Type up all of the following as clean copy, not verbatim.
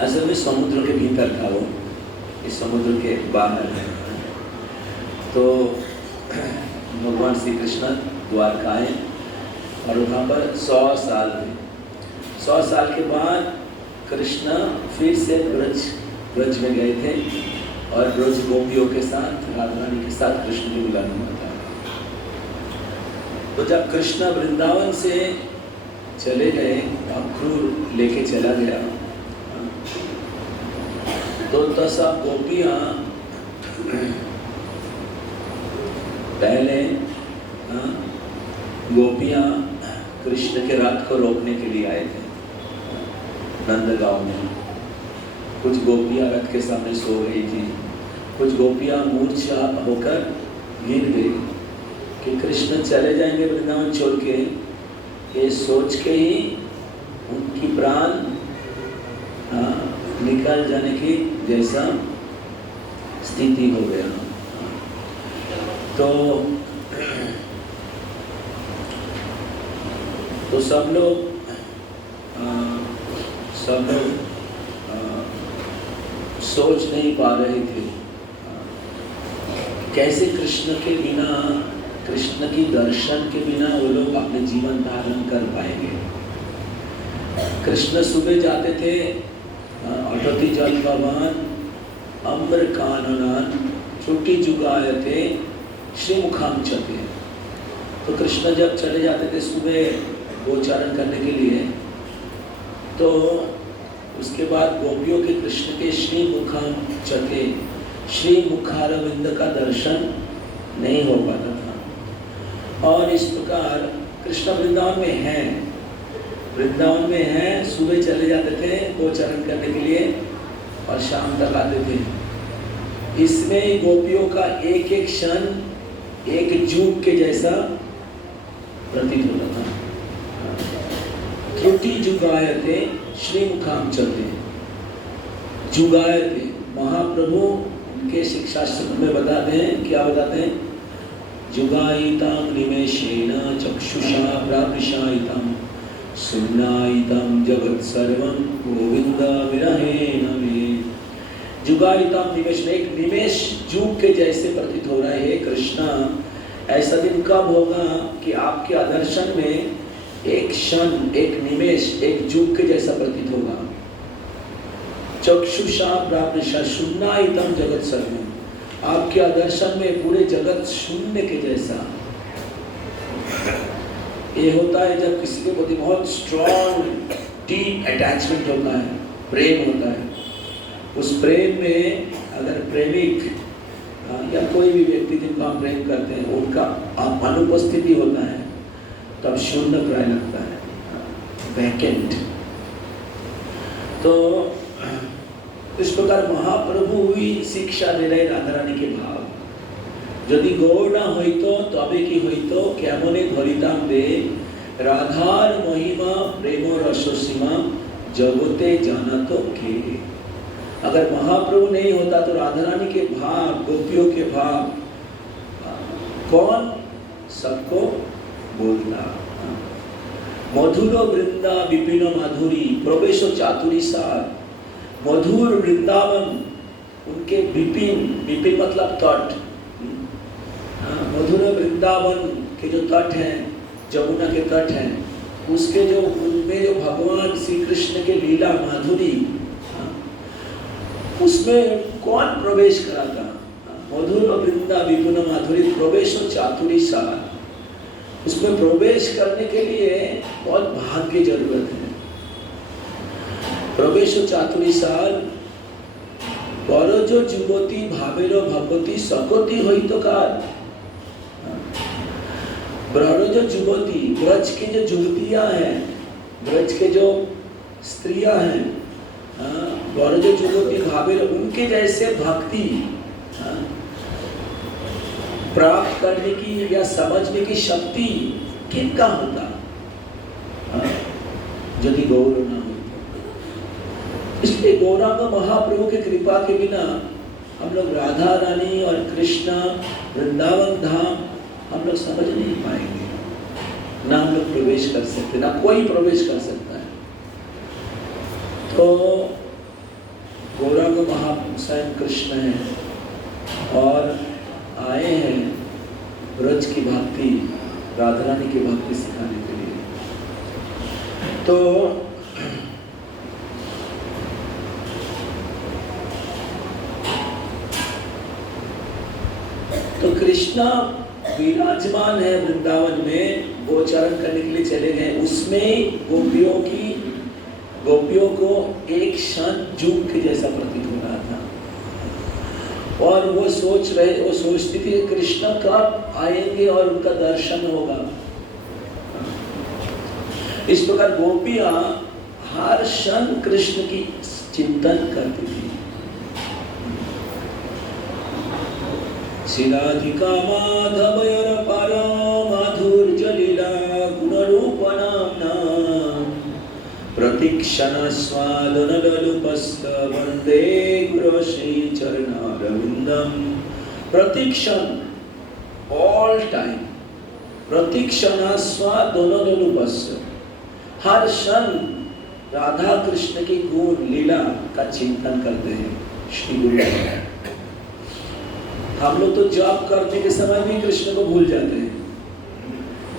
असल में समुद्र के भीतर था वो, इस समुद्र के बाहर है। तो भगवान श्री कृष्ण द्वारका आए और वहाँ पर 100 साल थे। 100 साल के बाद कृष्ण फिर से ब्रज में गए थे और ब्रज गोपियों के साथ, राधा रानी के साथ कृष्ण की मिलन हुआ था। तो जब कृष्ण वृंदावन से चले गए, अक्रूर लेके चला गया, तो सब गोपियाँ पहले गोपियाँ कृष्ण के रथ को रोकने के लिए आए थे नंदगांव में। कुछ गोपियाँ रथ के सामने सो गई थी, कुछ गोपियाँ मूर्छा होकर गिर गई कि कृष्ण चले जाएंगे वृंदावन छोड़ के। ये सोच के ही उनकी प्राण निकल जाने की जैसा स्थिति हो गया। तो सब लोग सोच नहीं पा रहे थे कैसे कृष्ण के बिना, कृष्ण की दर्शन के बिना वो लोग अपने जीवन धारण कर पाएंगे। कृष्ण सुबह जाते थे, अटति जल भवन अम्र काननान चुटी जुगायते श्रीमुखाम चते। तो कृष्ण जब चले जाते थे सुबह गोचारण करने के लिए, तो उसके बाद गोपियों के कृष्ण के श्रीमुखाम चते, श्री मुखारविंद का दर्शन नहीं हो पाता था। और इस प्रकार कृष्ण वृंदावन में हैं, सुबह चले जाते थे गोचारण करने के लिए और शाम तक आते थे। इसमें गोपियों का एक एक क्षण एक जुग के जैसा प्रतीत होता था। त्रुटि जुगायते श्रीमुखाम चलते, जुगायते महाप्रभु उनके शिक्षास्त्र में बताते हैं, क्या बताते हैं? जुगायिताम निमेषेण चक्षुषा प्रापिशायिताम सुन्नायिताम जगत सर्वं गोविंद विरहेण मे। जुगायिताम निमेषेण, एक निमेष जुग के जैसे प्रतीत हो रहा है कृष्णा। ऐसा दिन कब होगा कि आपके आदर्शन में एक क्षण, एक निमेष, एक जुग के जैसा प्रतीत होगा। चक्षुषा प्रापिशा शून्यायितम जगत सर्वम, आपके आदर्शन में पूरे जगत शून्य के जैसा। ये होता है जब किसी के प्रति बहुत स्ट्रॉन्ग डीप अटैचमेंट होता है, प्रेम होता है। उस प्रेम में अगर प्रेमिक या कोई भी व्यक्ति जिनको हम प्रेम करते हैं उनका अनुपस्थिति होता है, तब शून्य प्राय लगता है, वैकेंट। तो इस प्रकार महाप्रभु ही शिक्षा दे रहे राधा रानी के भाव। यदि गौर ना होइतो तबे की होइतो केमने धरिताम दे, राधार महिमा प्रेम रससीमा जगते जाना तो के। अगर महाप्रभु नहीं होता तो राधा रानी के भाव, गोपियों के भाव कौन सबको बोलता। मधुर वृंदा विपिन माधुरी प्रवेश चातुरी सार। मधुर वृंदावन, उनके विपिन मतलब तट, मधुर वृंदावन के जो तट हैं, जमुना के तट हैं, उसके जो उनमें जो भगवान श्री कृष्ण के लीला माधुरी, उसमें कौन प्रवेश कराता? मधुर वृंदा विपुन माधुरी प्रवेश चातुरी सार। उसमें प्रवेश करने के लिए बहुत भाग्य की जरूरत है। प्रवेश चातुरी सार पर जो जुवती भावेरो भगवती सकोती होई तो कार। ब्रज जो युवती, ब्रज की जो युवतियां हैं, ब्रज के जो स्त्रियां हैं, ब्रज जो युवती भावे, उनके जैसे भक्ति प्राप्त करने की या समझने की शक्ति किनका होता यदि गौर ना हो। इसलिए गौरांग महाप्रभु की कृपा के बिना हम लोग राधा रानी और कृष्ण वृंदावन धाम हम लोग समझ नहीं पाएंगे, ना हम लोग प्रवेश कर सकते, ना कोई प्रवेश कर सकता है। तो स्वयं कृष्ण हैं और आए हैं ब्रज की भक्ति, राधा रानी की भक्ति सिखाने के लिए। तो कृष्णा विराजमान है वृंदावन में, गोचरण करने के लिए चले गए। उसमें गोपियों को एक क्षण जुग के जैसा प्रतीत हो रहा था और वो सोचती थी कृष्ण कब आएंगे और उनका दर्शन होगा। इस प्रकार गोपियां हर क्षण कृष्ण की चिंतन करती थी। शिलाधिका माधवयर माधुर्यलीला गुणरूपनाम्ना प्रतीक्षण स्वादनललुपस्थ वन्दे गुरुश्री चरणारविन्दम। प्रतीक्षण ऑल टाइम, प्रतीक्षण स्वादनललुपस्थ, हर क्षण राधा कृष्ण की गुण लीला का चिंतन करते हैं श्री गुरु। हम लोग तो जप करने के समय भी कृष्ण को भूल जाते हैं।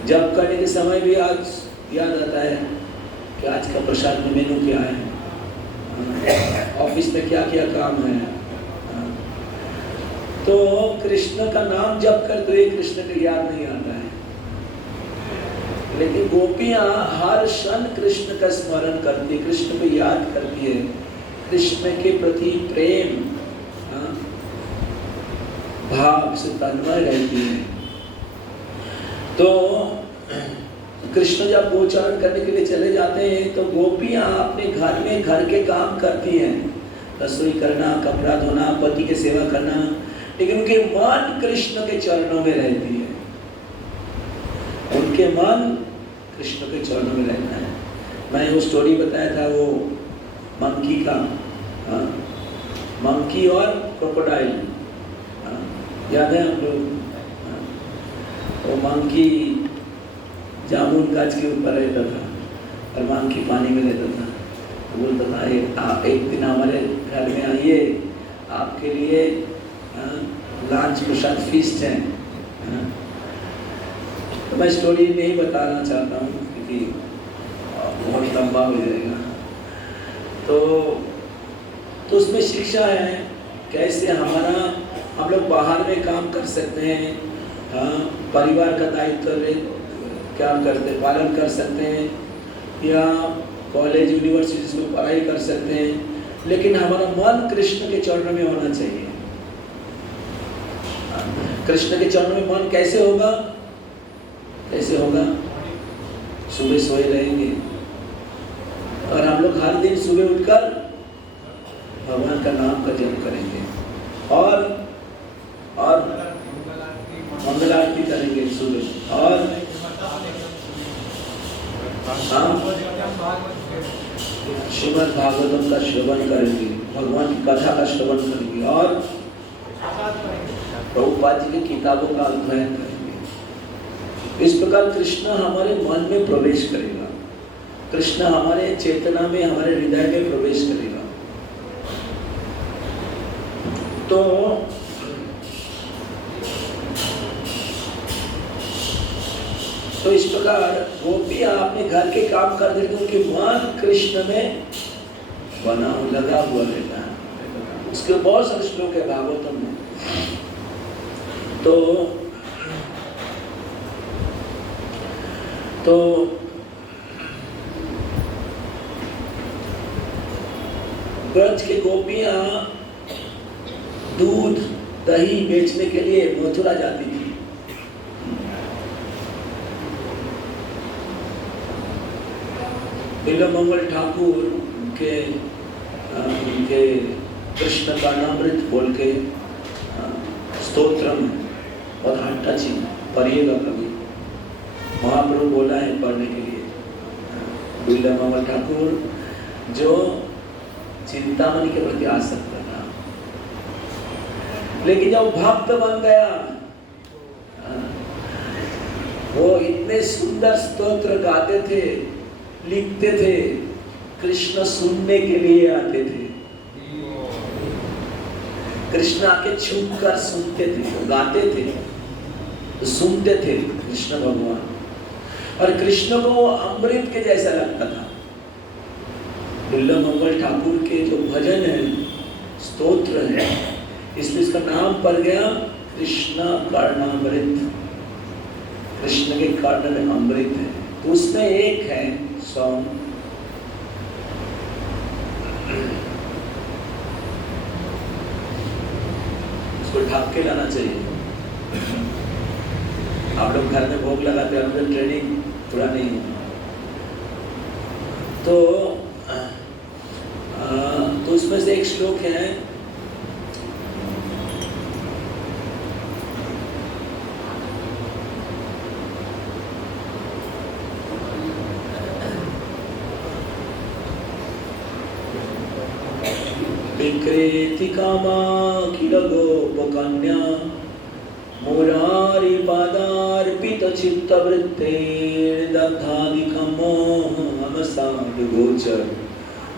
जप करने के समय भी आज याद आता है कि आज का प्रसाद में मेनू क्या है, ऑफिस में क्या क्या काम है। तो कृष्ण का नाम जप करते हुए कृष्ण को याद नहीं आता है। लेकिन गोपियां हर क्षण कृष्ण का स्मरण करती, कृष्ण को याद करती है, कृष्ण के प्रति प्रेम भाव से तन्मय रहती है। तो कृष्ण जब गोचरण करने के लिए चले जाते हैं तो गोपियां अपने घर में घर के काम करती हैं, रसोई करना, कपड़ा धोना, पति की सेवा करना, लेकिन उनके मन कृष्ण के चरणों में रहती है। उनके मन कृष्ण के चरणों में रहता है। मैं वो स्टोरी बताया था वो मंकी का, मंकी और क्रोकोडाइल, याद है आप लोग? वो मंकी जामुन गाछ के ऊपर रहता था और मंकी पानी में रहता था। बोलता था एक दिन हमारे घर में आइए, आपके लिए लंच प्रसाद फीस्ट है। तो मैं स्टोरी नहीं बताना चाहता हूँ क्योंकि बहुत लंबा हो जाएगा। तो उसमें शिक्षा है कैसे हम लोग बाहर में काम कर सकते हैं, परिवार का दायित्व क्या करते पालन कर सकते हैं, या कॉलेज यूनिवर्सिटीज में पढ़ाई कर सकते हैं, लेकिन हमारा मन कृष्ण के चरणों में होना चाहिए। कृष्ण के चरणों में मन कैसे होगा? कैसे होगा? सुबह सोए रहेंगे और हम लोग हर दिन सुबह उठकर भगवान का नाम का जप करेंगे और मंगल आरती करेंगे सुबह, और श्रीमद् भागवतम का श्रवण करेंगे, भगवान की कथा का श्रवण करेंगे और प्रभुपाद जी की किताबों का अध्ययन करेंगे। इस प्रकार कृष्ण हमारे मन में प्रवेश करेगा, कृष्ण हमारे चेतना में, हमारे हृदय में प्रवेश करेगा। तो इस प्रकार गोपियां अपने घर के काम कर देती, उनके मन कृष्ण में लगा हुआ रहता है। उसके बहुत सारे श्लोक है भागवतम में। तो ब्रज के गोपियां दूध दही बेचने के लिए मथुरा जाती थी। बिल्वमंगल ठाकुर उनके कृष्ण का नामृत बोल के स्तोत्रम और हट्टा जी पढ़िएगा कभी, महाप्रभु बोला है पढ़ने के लिए। बिल्वमंगल ठाकुर जो चिंतामणि के प्रति आसक्त था, लेकिन जब भक्त बन गया, वो इतने सुंदर स्तोत्र गाते थे, लिखते थे, कृष्ण सुनने के लिए आते थे। कृष्ण आके छुप कर सुनते थे, वो गाते थे तो सुनते थे कृष्ण भगवान, और कृष्ण को अमृत के जैसा लगता था। दुर्लभ मंगल ठाकुर के जो भजन है, स्तोत्र है, इसमें इसका नाम पड़ गया कृष्ण कर्णामृत। कृष्ण के कर्ण में अमृत है, तो उसमें एक है सॉन्ग, उसको ढाक के लाना चाहिए। आप लोग घर में भोग लगाते हैं, ट्रेनिंग पूरा नहीं है तो उसमें से एक श्लोक है, विक्रेति कामाखिल गोपकन्या मुरारी पादार्पित चित्तवृत्तेर्दग्धाधिकं मोहमसाधु गोचर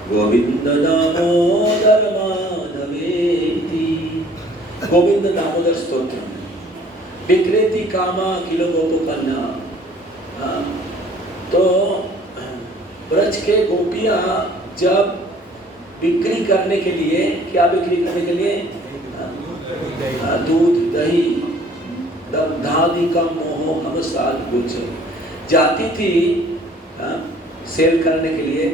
गोविंद दामोदर माधवेति। गोविंद दामोदर स्तोत्र। विक्रेति कामाखिल गोपकन्या, तो ब्रज के गोपियां जब बिक्री करने के लिए, क्या बिक्री करने के लिए, दूध दही दग्धादि का मोह हम साथ गोचर जाती थी सेल करने के लिए।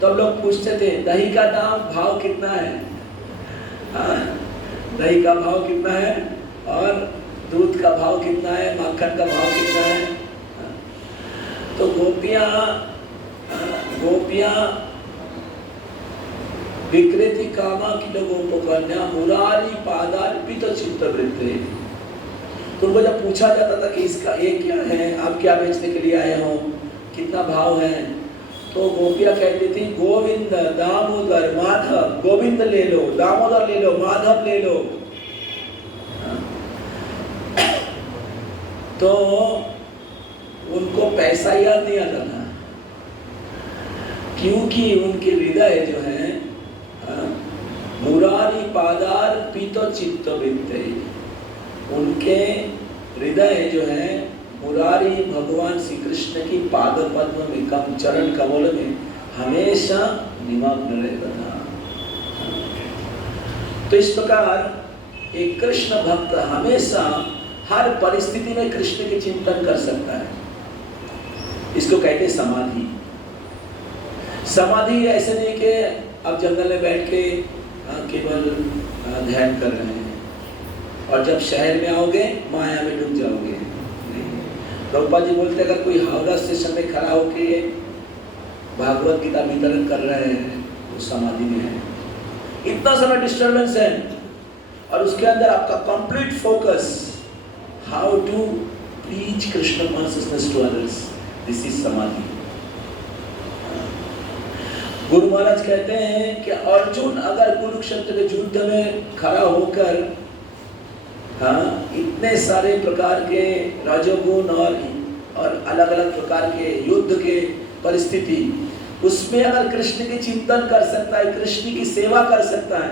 तो अब लोग पूछते थे दही का दाम भाव कितना है, दही का भाव कितना है और दूध का भाव कितना है, माखन का भाव कितना है। तो गोपियां विक्रेति कामाखिल गोपकन्या मुरारी पादार्पित चित्तवृत्ते। तो उनको जब पूछा जाता था कि इसका ये क्या है, आप क्या बेचने के लिए आए हो, कितना भाव है, तो गोपियां कहती थी गोविंद दामोदर माधव, गोविंद ले लो, दामोदर ले लो, माधव ले लो। तो उनको पैसा याद नहीं आता था, क्योंकि उनके हृदय जो है मुरारी पादार पीतो चित्त वित्ते, उनके हृदय जो है मुरारी भगवान श्री कृष्ण की पाद पद्म में, कम चरण कमल में हमेशा निमग्न रहता था। तो इस प्रकार एक कृष्ण भक्त हमेशा हर परिस्थिति में कृष्ण के चिंतन कर सकता है। इसको कहते हैं समाधि। समाधि ऐसे नहीं कि आप जंगल में बैठ के केवल ध्यान कर रहे हैं और जब शहर में आओगे माया में डूब जाओगे। प्रभुपाद जी बोलते अगर कोई हावड़ा स्टेशन में खड़ा होके भागवत गीता वितरण कर रहे हैं वो समाधि में है। इतना सारा डिस्टर्बेंस है और उसके अंदर आपका complete focus how to preach Krishna consciousness to others, this is samadhi. Guru महाराज कहते हैं कि अर्जुन अगर कुरुक्षेत्र के युद्ध में खड़ा होकर इतने सारे प्रकार के रजोगुण और अलग अलग प्रकार के युद्ध के परिस्थिति, उसमें अगर कृष्ण की चिंतन कर सकता है, कृष्ण की सेवा कर सकता है,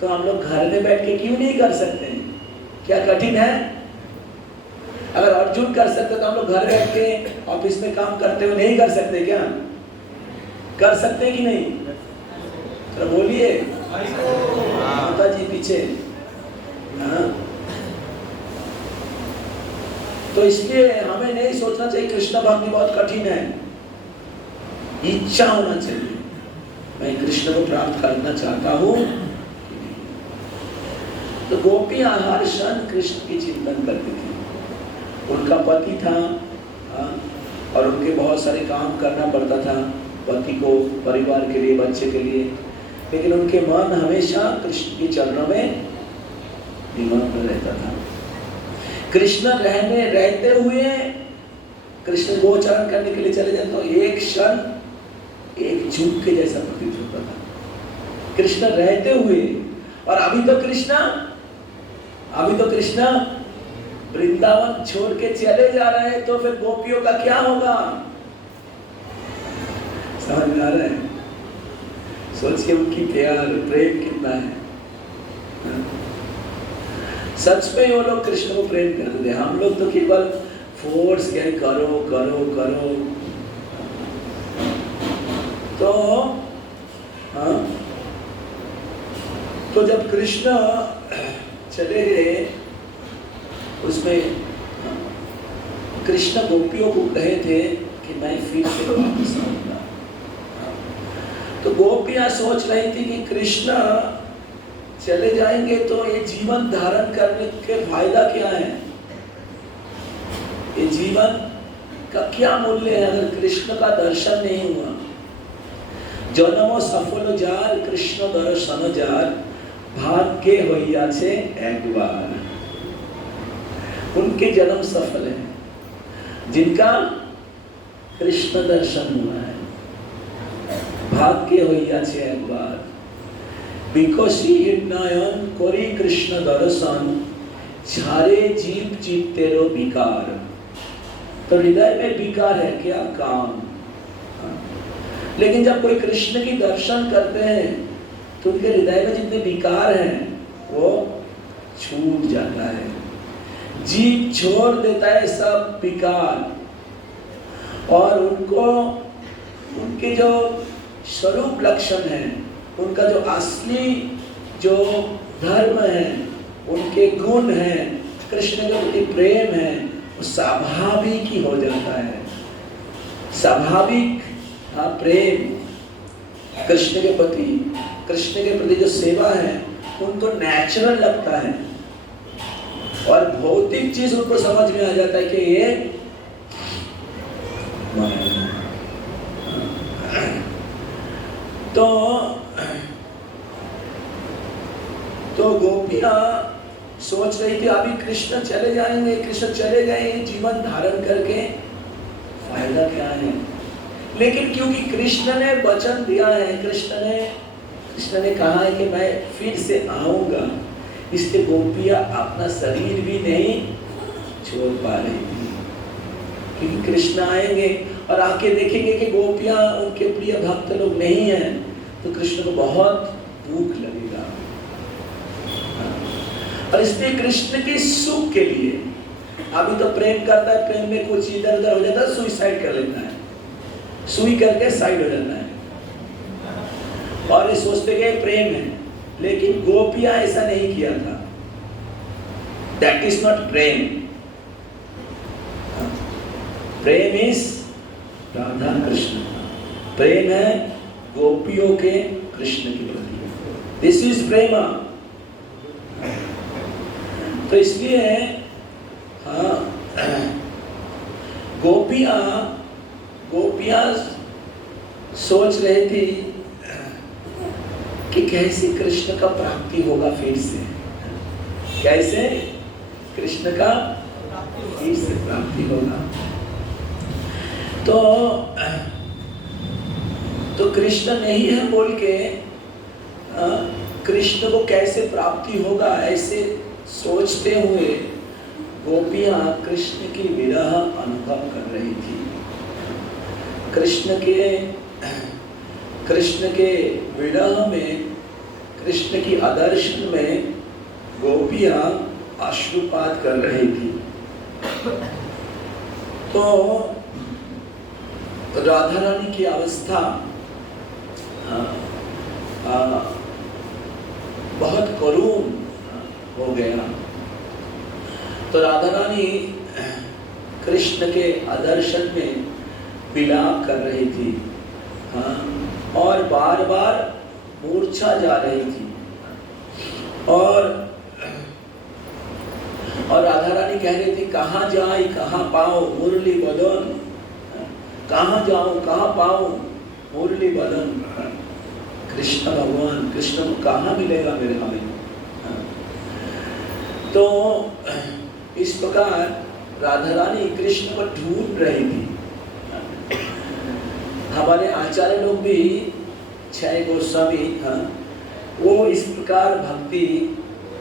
तो हम लोग घर में बैठ के क्यों नहीं कर सकते? क्या कठिन है? अगर अर्जुन कर सकते तो हम लोग घर बैठ के ऑफिस में काम करते हुए नहीं कर सकते क्या? कर सकते कि नहीं? तो बोलिए माता जी पीछे। तो इसलिए हमें नहीं सोचना चाहिए कृष्ण भक्ति बहुत कठिन है। इच्छा होना चाहिए, मैं कृष्ण को प्राप्त करना चाहता हूँ। तो गोपियां हर क्षण कृष्ण की चिंतन करती थी। उनका पति था और उनके बहुत सारे काम करना पड़ता था पति को, परिवार के लिए, बच्चे के लिए, लेकिन उनके मन हमेशा कृष्ण के चरणों में निमग्न रहता था। कृष्ण रहते हुए कृष्ण गोचरण करने के लिए चले जाते तो एक क्षण एक झूठ के जैसा प्रतीत होता था कृष्ण रहते हुए। और अभी तो कृष्ण वृंदावन छोड़ के चले जा रहे हैं, तो फिर गोपियों का क्या होगा? समझ में आ रहा है? सोचिए उनकी प्यार प्रेम कितना है। सच में वो लोग कृष्ण को प्रेम करते थे। हम लोग तो केवल फोर्स के करो करो करो। तो हाँ, तो जब कृष्ण चले गए, उसमें कृष्ण गोपियों को कहे थे कि मैं फिर से वापस आऊंगा। तो गोपियां सोच रही थी कि कृष्ण चले जाएंगे तो ये जीवन धारण करने के फायदा क्या है, ये जीवन का क्या मूल्य है अगर कृष्ण का दर्शन नहीं हुआ। जन्म सफल जार कृष्ण दर्शन जार भाग्य होइया छे एक बार। उनके जन्म सफल है जिनका कृष्ण दर्शन हुआ है, भाग्य होइया छे एक बार। बिकसी हृदयन करी कृष्ण दर्शन झारे जीव चित्तेरो विकार। तो हृदय में विकार है क्या, काम। लेकिन जब कोई कृष्ण की दर्शन करते हैं तो उनके हृदय में जितने विकार हैं वो छूट जाता है, जीव छोड़ देता है सब विकार, और उनको उनके जो स्वरूप लक्षण है, उनका जो असली जो धर्म है, उनके गुण है, कृष्ण के प्रति प्रेम है, वो स्वाभाविक ही हो जाता है। स्वाभाविक प्रेम कृष्ण के प्रति, कृष्ण के प्रति जो सेवा है उनको नेचुरल लगता है, और भौतिक चीज उनको समझ में आ जाता है कि ये तो गोपियां सोच रही थी अभी कृष्ण चले जाएंगे, कृष्ण चले गए जीवन धारण करके फायदा क्या है। लेकिन क्योंकि कृष्ण ने वचन दिया है, कृष्ण ने कहा है कि मैं फिर से आऊंगा, इसलिए गोपियां अपना शरीर भी नहीं छोड़ पा रही थी। क्योंकि कृष्ण आएंगे और आके देखेंगे कि गोपियां उनके प्रिय भक्त लोग नहीं हैं, तो कृष्ण को बहुत दुख लगेगा। और इसलिए कृष्ण के सुख के लिए, अभी तो प्रेम करता है, प्रेम में कुछ इधर उधर हो जाता है, सुसाइड कर लेता है, सुई करके साइड हो जाता है, और ये सोचते कि प्रेम है। लेकिन गोपियां ऐसा नहीं किया था। That is not prem. Prem is Radha Krishna, प्रेम है गोपियों के कृष्ण के प्रति, दिस इज प्रेम। तो इसलिए गोपियां सोच रहे थे कि कैसे कृष्ण का प्राप्ति होगा फिर से, कैसे कृष्ण का फिर से प्राप्ति होगा। तो कृष्ण नहीं है बोल के कृष्ण को कैसे प्राप्ति होगा ऐसे सोचते हुए गोपियां कृष्ण की विरह अनुभव कर रही थी। कृष्ण के विरह में, कृष्ण की आदर्शन में गोपियां अश्रुपात कर रही थी। तो राधा रानी की अवस्था बहुत करुण हो गया। तो राधा रानी कृष्ण के आदर्शन में विलाप कर रही थी, और बार बार मूर्छा जा रही थी, और राधा रानी कह रही थी कहाँ जाए कहाँ पाओ मुरली बदन, कहाँ जाऊं कहाँ पाऊं मुरली बदन। कृष्ण भगवान, कृष्ण को कहाँ मिलेगा मेरे हमें। तो इस प्रकार राधा रानी कृष्ण को ढूंढ रही थी। हमारे आचार्य लोग भी, छह गोस्वामी, वो इस प्रकार भक्ति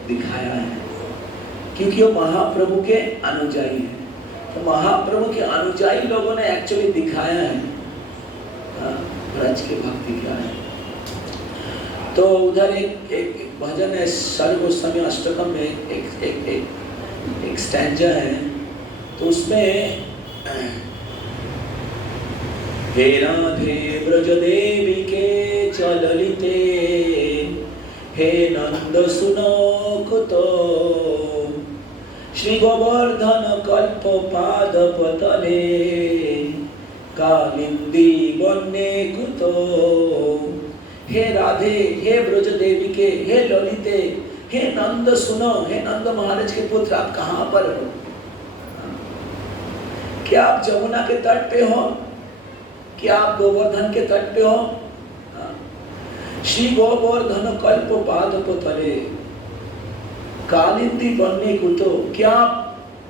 दिखाया है, क्योंकि वो महाप्रभु के अनुयायी हैं। तो महाप्रभु के अनुयायी लोगों ने एक्चुअली दिखाया है ब्रज की भक्ति क्या है। तो उधर एक भजन है, सारे गोस्वामी अष्टकम में एक स्टैंजा है, तो उसमें हे राधे ब्रज देवी के चललिते, हे नंद सुनो कुतो, श्री गोवर्धन कल्प पाद पतले, कालिंदी वन्ने कुतो। हे राधे, हे ब्रज देवी के, हे ललिते, हे नंद सुनो, हे नंद महाराज के पुत्र, आप कहाँ पर हो? क्या आप जमुना के तट पे हो? क्या आप गोवर्धन के तट पे हो? श्री गोवर्धन कल्प पाद पतले, कालिंदी वन्ने कुतो, क्या आप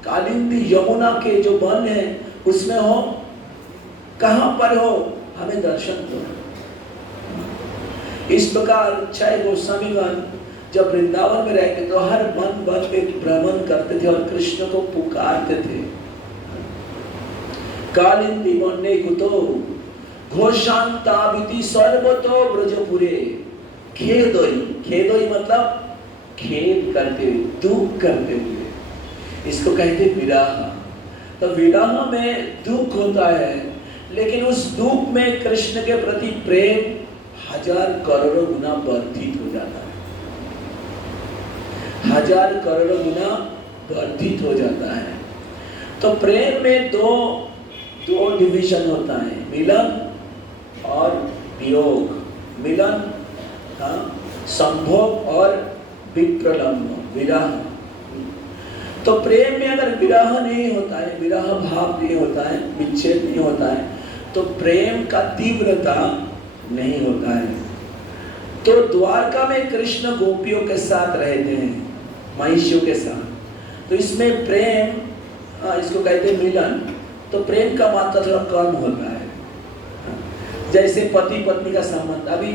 कालिंदी यमुना के जो वन है उसमें हो? कहाँ पर हो? हमें दर्शन दो। इस प्रकार चाहे गोस्वामीगण जब वृंदावन में रहते तो हर वन वन पे भ्रमण करते थे और कृष्ण को पुकारते थे। कालिंदी वन्ने कुतो घोषांताविति सर्वतो ब्रजपुरे, खेदोई, खेदोई मतलब खेद करते हुए, दुख करते हुए, इसको कहते विरह। तो विरह में दुख होता है, लेकिन उस दुख में कृष्ण के प्रति प्रेम 1000 करोड़ गुना वर्धित हो जाता है, 1000 करोड़ गुना वर्धित हो जाता है। तो प्रेम में दो डिवीजन होता है, मिलन और वियोग। मिलन संभोग और विप्रलम्ब, विरह। तो प्रेम में अगर विरह नहीं होता है, विरह भाव नहीं होता है, विच्छेद नहीं होता है, तो प्रेम का तीव्रता नहीं होता है। तो द्वारका में कृष्ण गोपियों के साथ रहते हैं, महिषियों के साथ, तो इसमें प्रेम, इसको कहते हैं मिलन, तो प्रेम का मात्रा थोड़ा कम होता है। जैसे पति पत्नी का संबंध, अभी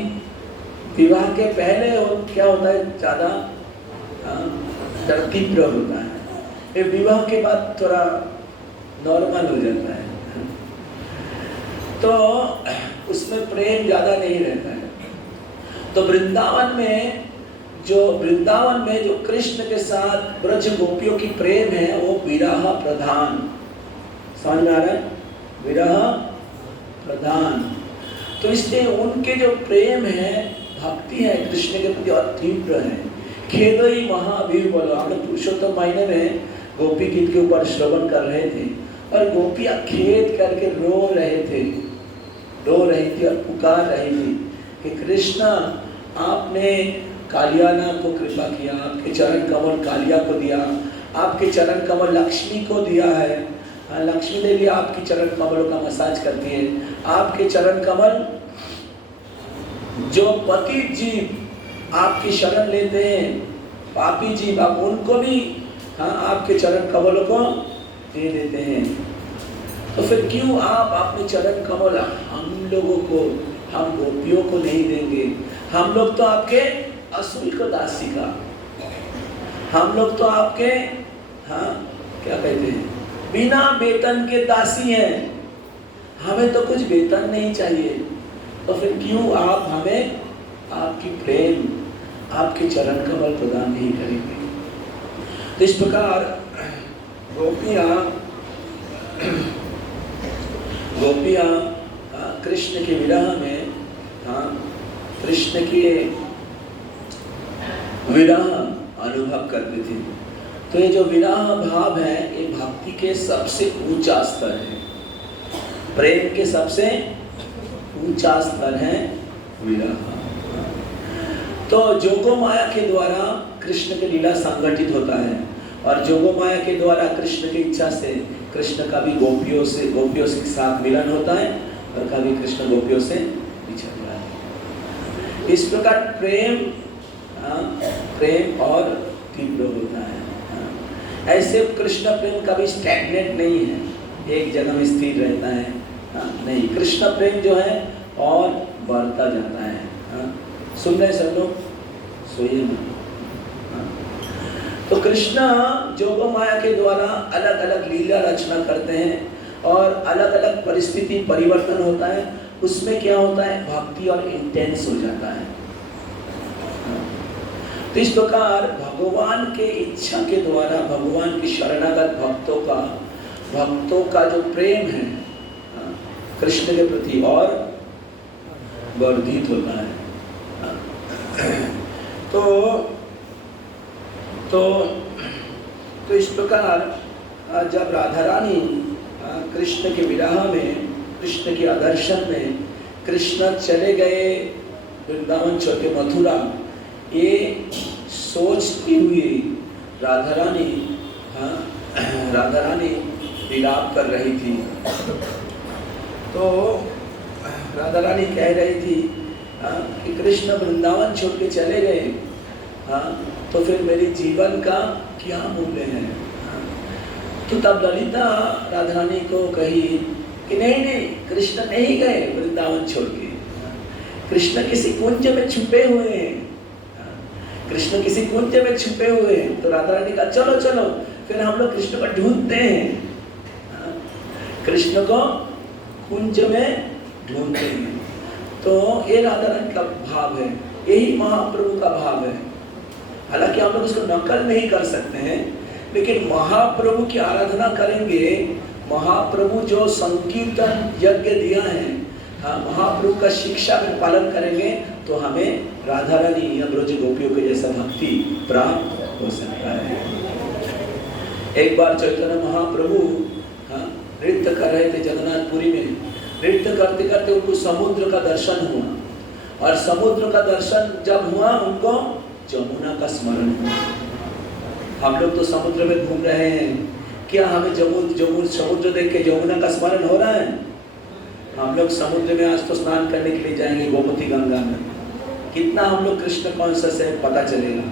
विवाह के पहले क्या होता है, ज्यादा तीव्र होता है, विवाह के बाद थोड़ा नॉर्मल हो जाता है, तो उसमें प्रेम ज्यादा नहीं रहता है। तो वृंदावन में जो कृष्ण के साथ ब्रज गोपियों की प्रेम है वो विरह प्रधान, समझ में आ रहा है, विरह प्रधान। तो इसलिए उनके जो प्रेम है, भक्ति है कृष्ण के प्रति और तीव्र है। खेदई महावीर बोलो, हम लोग पुरुषोत्तम महीने में गोपी गीत के ऊपर श्रवण कर रहे थे और गोपियां खेद करके रो रही थी और पुकार रही थी कि कृष्ण आपने कालियाना को कृपा किया, आपके चरण कमल कालिया को दिया, आपके चरण कमल लक्ष्मी को दिया है, लक्ष्मी देवी आपकी चरण कमलों का मसाज करती है, आपके चरण कमल जो पति जीव आपकी शरण लेते हैं, पापी जीव, आप उनको भी आपके चरण कमलों को दे देते हैं। तो फिर क्यों आप अपने चरण कमल हम लोगों को, हम गोपियों को नहीं देंगे? हम लोग तो आपके अशुल्क दासी का, हम लोग तो आपके क्या कहते हैं, बिना वेतन के दासी हैं, हमें तो कुछ वेतन नहीं चाहिए, तो फिर क्यों आप हमें आपकी प्रेम, आपके चरण कमल प्रदान नहीं करेंगे? तो इस प्रकार गोपियां कृष्ण के विरह में, कृष्ण के विरह अनुभव करते थे। तो ये जो विरह भाव है, ये भक्ति के सबसे ऊंचा स्तर है, प्रेम के सबसे ऊंचा स्तर है विरह। तो जोगो माया के द्वारा कृष्ण की लीला संगठित होता है और जोगो माया के द्वारा कृष्ण की इच्छा से कृष्ण का भी गोपियों से साथ मिलन होता है और कभी कृष्ण गोपियों से बिछड़ जाता है। इस प्रकार प्रेम और तीव्र होता है। ऐसे कृष्ण प्रेम कभी स्टैग्नेट नहीं है, एक जगह में स्थिर रहता है, नहीं, कृष्ण प्रेम जो है और बढ़ता जाता है। सुन रहे सब लोग, सोइए ना। तो कृष्ण जोगो माया के द्वारा अलग अलग लीला रचना करते हैं और अलग अलग परिस्थिति परिवर्तन होता है, उसमें क्या होता है, भक्ति और इंटेंस हो जाता है। तो इस प्रकार भगवान के इच्छा के द्वारा भगवान की शरणागत भक्तों का जो प्रेम है कृष्ण के प्रति और वर्धित होता है। तो इस प्रकार जब राधा रानी कृष्ण के विरह में, कृष्ण के आदर्शन में कृष्ण चले गए वृंदावन छोड़ के मथुरा, ये सोचती हुई राधा रानी विलाप कर रही थी। तो राधा रानी कह रही थी कि कृष्ण वृंदावन छोड़ के चले गए, तो फिर मेरे जीवन का क्या मूल्य है। तो तब ललिता राधा रानी को कही कि नहीं, कृष्ण नहीं गए वृंदावन छोड़ के, कृष्ण किसी कुंज में छुपे हुए हैं, कृष्ण किसी कुंज में छुपे हुए हैं। तो राधा रानी का चलो फिर हम लोग कृष्ण को ढूंढते हैं, कृष्ण को कुंज में ढूंढते हैं। तो ये राधा रानी का भाव है, यही महाप्रभु का भाव है। हालांकि हम लोग उसको नकल नहीं कर सकते हैं, लेकिन महाप्रभु की आराधना करेंगे, महाप्रभु जो संकीर्तन यज्ञ दिया है, महाप्रभु का शिक्षा में पालन करेंगे तो हमें राधा रानी या ब्रज गोपियों के जैसा भक्ति प्राप्त हो सकता है। एक बार चैतन्य महाप्रभु नृत्य कर रहे थे जगन्नाथपुरी में। नृत्य करते करते उनको समुद्र का दर्शन हुआ, और समुद्र का दर्शन जब हुआ उनको जमुना का स्मरण हुआ। हम लोग तो समुद्र में घूम रहे हैं, क्या हमें समुद्र देख के जमुना का स्मरण हो रहा है? हम लोग समुद्र में आज तो स्नान करने के लिए जाएंगे गोमती गंगा में, कितना हम लोग कृष्ण कॉन्शियस है पता चलेगा।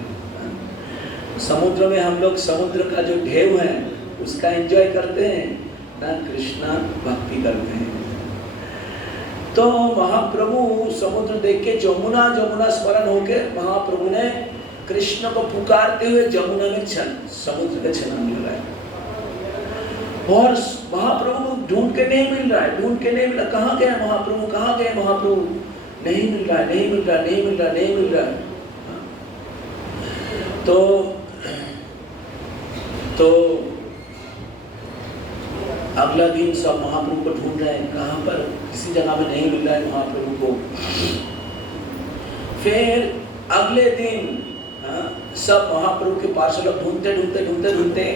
समुद्र में हम लोग समुद्र का जो ढेव है उसका एंजॉय करते हैं ना, कृष्णा भक्ति करते हैं। तो महाप्रभु समुद्र देख के जमुना स्मरण होके महाप्रभु ने कृष्ण को पुकारते हुए जमुना में समुद्र का छलांग लगाया, और महाप्रभु ढूंढ के नहीं मिल रहा। कहाँ गए महाप्रभु? नहीं मिल रहा है। तो अगला दिन सब महाप्रभु को ढूंढ रहे हैं, कहाँ पर, किसी जगह में नहीं मिल रहा है महाप्रभु को। फिर अगले दिन सब महाप्रभु के पास लोग ढूंढते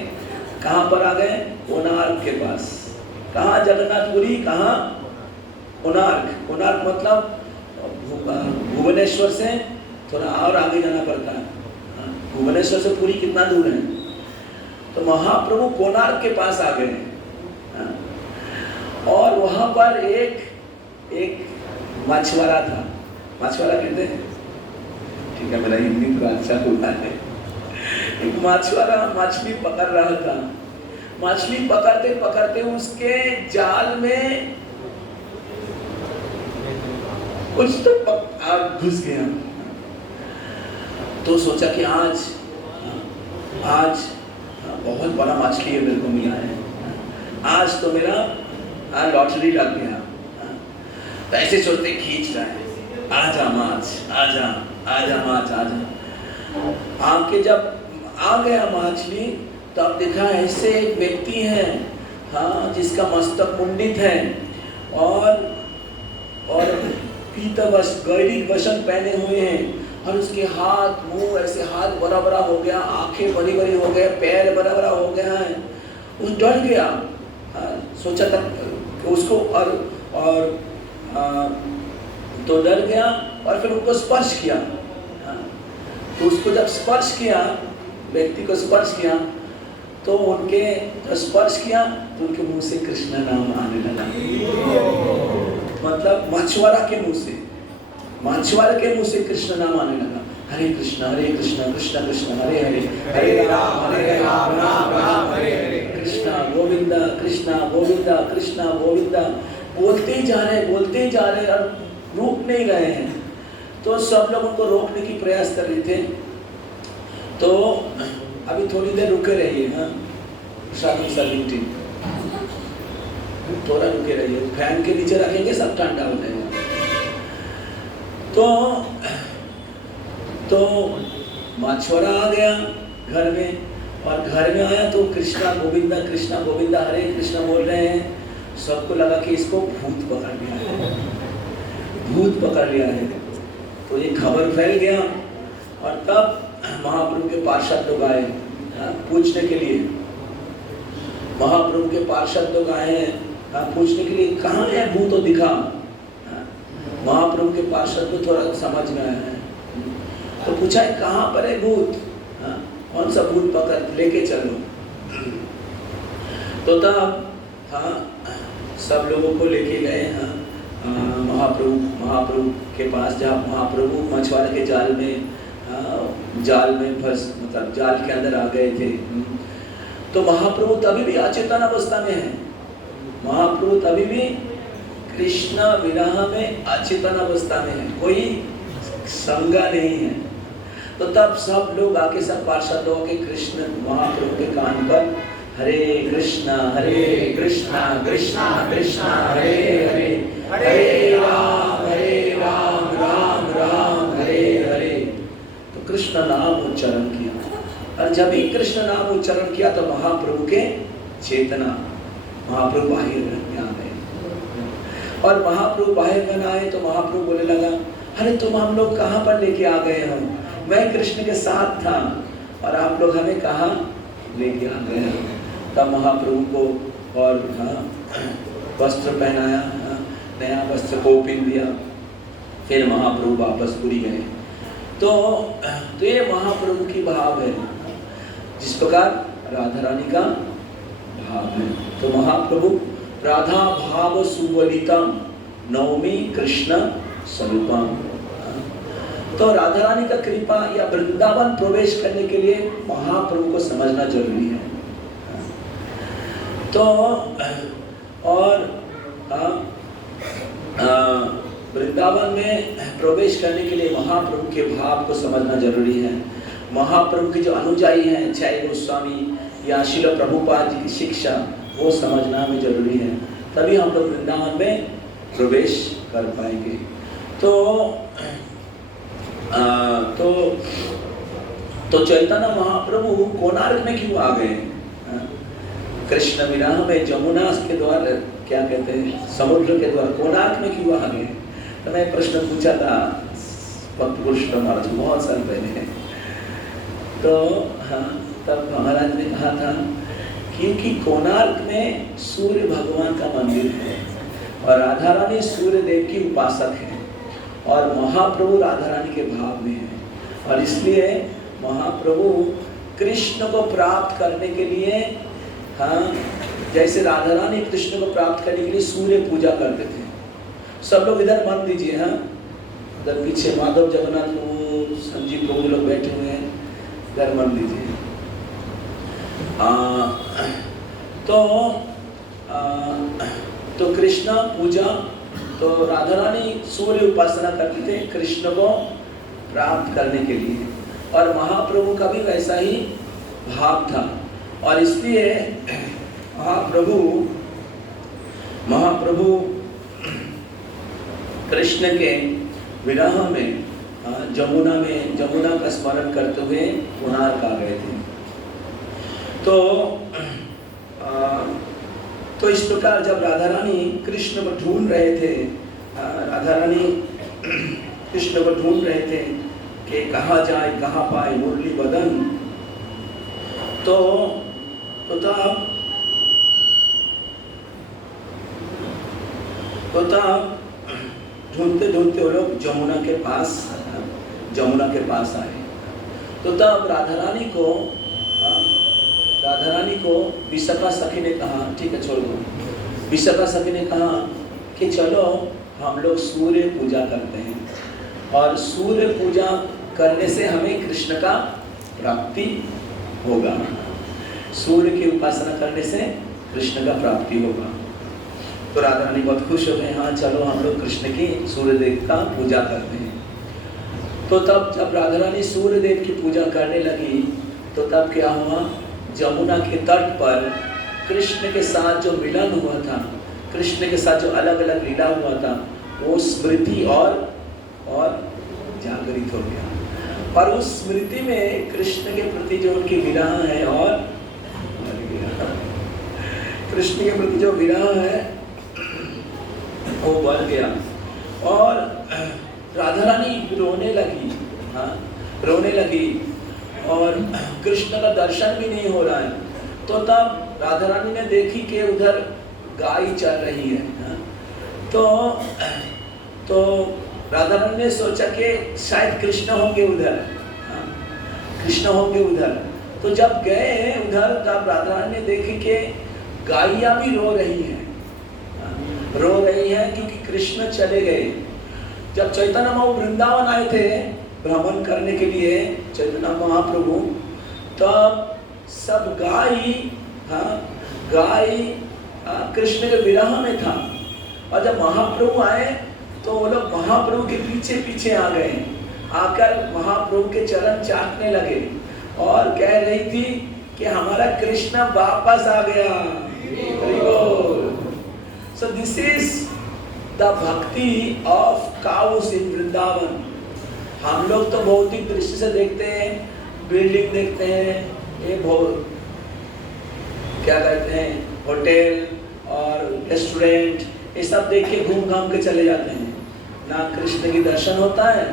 कहाँ पर आ गए? कोणार्क के पास। कहाँ? जगन्नाथपुरी। कहाँ? कोणार्क मतलब भुवनेश्वर से थोड़ा और आगे जाना पड़ता है। भुवनेश्वर से पुरी कितना दूर है? तो महाप्रभु कोणार्क के पास आ गए, और वहां पर एक मछुआरा था। मछुआरा कहते हैं, ठीक है, मेरा हिंदी तो अच्छा हुआ है। एक मछुआरा मछली पकड़ रहा था। मछली पकड़ते उसके जाल में कुछ तो घुस गया। तो सोचा कि आज बहुत बड़ा मछली है मेरे को मिला है, आज तो मेरा लॉटरी लग गया। तो ऐसे सोचते खींच रहा है, आजा माछ। आके जब आ गया मछली, तब देखा ऐसे एक व्यक्ति है, जिसका मस्तक मुंडित है और गैरिक वस्त्र पहने हुए हैं, और उसके हाथ मुंह ऐसे, हाथ बड़ा बड़ा हो गया, आंखें बड़ी बड़ी हो गए, पैर बड़ा बड़ा हो गया है। वो डर गया, सोचा था उसको तो डर गया, और फिर उनको स्पर्श किया। तो उसको जब स्पर्श किया, व्यक्ति को स्पर्श किया, तो उनके स्पर्श किया तो उनके मुंह से कृष्ण नाम आने लगा। मतलब मछुआरा के मुंह से कृष्ण नाम आने लगा। हरे कृष्ण कृष्ण कृष्ण हरे हरे, हरे राम राम राम हरे हरे, कृष्णा गोविंदा कृष्णा गोविंदा बोलते ही जा रहे और रुक नहीं रहे हैं। तो सब लोग उनको रोकने की प्रयास कर रहे थे। तो अभी थोड़ी देर रुके रहिए, थोड़ा रुके रहिए, फैन के नीचे रखेंगे सब ठंडा हो जाएगा। तो मछुआरा आ गया घर में, और घर में आया तो कृष्णा गोविंदा हरे कृष्णा बोल रहे हैं। सबको लगा कि इसको भूत पकड़ लिया है। तो ये खबर फैल गया, और तब महाप्रभु के पार्षद लोग आए पूछने के लिए। महाप्रभु के पार्षद लोग आए हैं पूछने के लिए, कहाँ है भूत, तो दिखा। महाप्रभु के पार्षद को थोड़ा समझ में आया है, तो पूछा है कहाँ पर है भूत, कौन सा भूत पकड़ लेके चलो। तो तब सब लोगों को लेके गए महाप्रभु के पास, जहाँ महाप्रभु मछुआरे के जाल में फंस, मतलब जाल के अंदर आ गए थे। तो महाप्रभु तभी भी अचेतन अवस्था में है। महाप्रभु तभी भी कृष्ण विरह में अचेतन अवस्था में है, कोई संगा नहीं है। तो तब सब लोग आके, सब पार्षद लोग के कृष्ण महाप्रभु के कान पर हरे कृष्णा कृष्णा कृष्णा हरे हरे, हरे राम राम राम हरे हरे। तो कृष्ण नाम उच्चारण किया, और जब ही कृष्ण नाम उच्चारण किया तो महाप्रभु के चेतना, महाप्रभु बाह्यगण आ गए। और महाप्रभु बाह्यगण आए तो महाप्रभु बोले लगा, अरे तुम हम लोग कहाँ पर लेके आ गए हो, मैं कृष्ण के साथ था और आप लोग हमें कहाँ लेके आ गए। तब महाप्रभु को और वस्त्र पहनाया, नया वस्त्र को पहन दिया, फिर महाप्रभु वापस पुरी गए। तो ये महाप्रभु की भाव है, जिस प्रकार राधा रानी का भाव है। तो महाप्रभु राधा भाव सुवलितम नवमी कृष्ण स्वरूपम। तो राधा रानी का कृपा या वृंदावन प्रवेश करने के लिए महाप्रभु को समझना जरूरी है। तो और वृंदावन में प्रवेश करने के लिए महाप्रभु के भाव को समझना जरूरी है। महाप्रभु के जो अनुयायी हैं, चाहे गोस्वामी या श्रील प्रभुपाद जी की शिक्षा, वो समझना हमें जरूरी है, तभी हम लोग वृंदावन में प्रवेश कर पाएंगे। तो चैतन्य महाप्रभु कोणार्क में क्यों आ गए? कृष्ण विरह में जमुना के द्वार, क्या कहते हैं, समुद्र के द्वार कोणार्क में क्यों आ गए? तो मैं प्रश्न पूछा था भक्त पुरुष महाराज बहुत साल पहले। तो तब महाराज ने कहा था क्योंकि कोणार्क में सूर्य भगवान का मंदिर है और राधा रानी सूर्य देव की उपासक है, और महाप्रभु राधा रानी के भाव में है, और इसलिए महाप्रभु कृष्ण को प्राप्त करने के लिए, जैसे राधा रानी कृष्ण को प्राप्त करने के लिए सूर्य पूजा करते थे। सब लोग इधर मन दीजिए, इधर पीछे माधव जगन्नाथ संजीव प्रभु लोग बैठे हुए हैं, इधर मन दीजिए। तो कृष्ण पूजा, तो राधा रानी सूर्य उपासना करते थे कृष्ण को प्राप्त करने के लिए, और महाप्रभु का भी वैसा ही भाव था, और इसलिए महाप्रभु कृष्ण के विरह में जमुना का स्मरण करते हुए कोणार्क आ गए थे। तो इस प्रकार जब राधा रानी कृष्ण को ढूंढ रहे थे, कि कहाँ जाए कहाँ पाए मुरली बदन, तो तब ढूंढते वो लोग जमुना के पास आए। तो तब राधा रानी को विशाखा सखी ने कहा, ठीक है छोड़ दो। विशाखा सखी ने कहा कि चलो हम लोग सूर्य पूजा करते हैं, और सूर्य पूजा करने से हमें कृष्ण का प्राप्ति होगा। सूर्य की उपासना करने से कृष्ण का प्राप्ति होगा। तो राधा रानी बहुत खुश हो गए, हाँ चलो हम लोग कृष्ण की सूर्य देव का पूजा करते हैं। तो तब जब राधा रानी सूर्य देव की पूजा करने लगी, तो तब क्या हुआ, जमुना के तट पर कृष्ण के साथ जो मिलन हुआ था, कृष्ण के साथ जो अलग अलग लीला हुआ था, वो स्मृति और जागृत हो गया। और उस स्मृति में कृष्ण के प्रति जो उनकी विरह है और कृष्ण के प्रति जो विरह है वो बढ़ गया और राधा रानी रोने लगी। हाँ, रोने लगी और कृष्ण का दर्शन भी नहीं हो रहा है। तो तब राधा रानी ने देखी कि उधर गाय चल रही है। हाँ, तो राधा रानी ने सोचा कि शायद कृष्ण होंगे उधर। हाँ, कृष्ण होंगे उधर। तो जब गए उधर तब राधा रानी ने देखी कि गायियाँ भी रो रही हैं। रो रही हैं क्योंकि कृष्ण चले गए। जब चैतन्य महाप्रभु वृंदावन आए थे भ्रमण करने के लिए, चैतन्य महाप्रभु, तब सब गाय कृष्ण के विरह में था। और जब महाप्रभु आए तो वो लोग महाप्रभु के पीछे पीछे आ गए, आकर महाप्रभु के चरण चाटने लगे और कह रही थी कि हमारा कृष्ण वापस आ गया। So this is the bhakti of cows in Vrindavan. हम लोग तो भौतिक दृष्टि से देखते हैं, बिल्डिंग देखते हैं, ये बहुत क्या कहते हैं, होटल और रेस्टोरेंट, ये सब देख के घूम घाम के चले जाते हैं। ना कृष्ण की दर्शन होता है,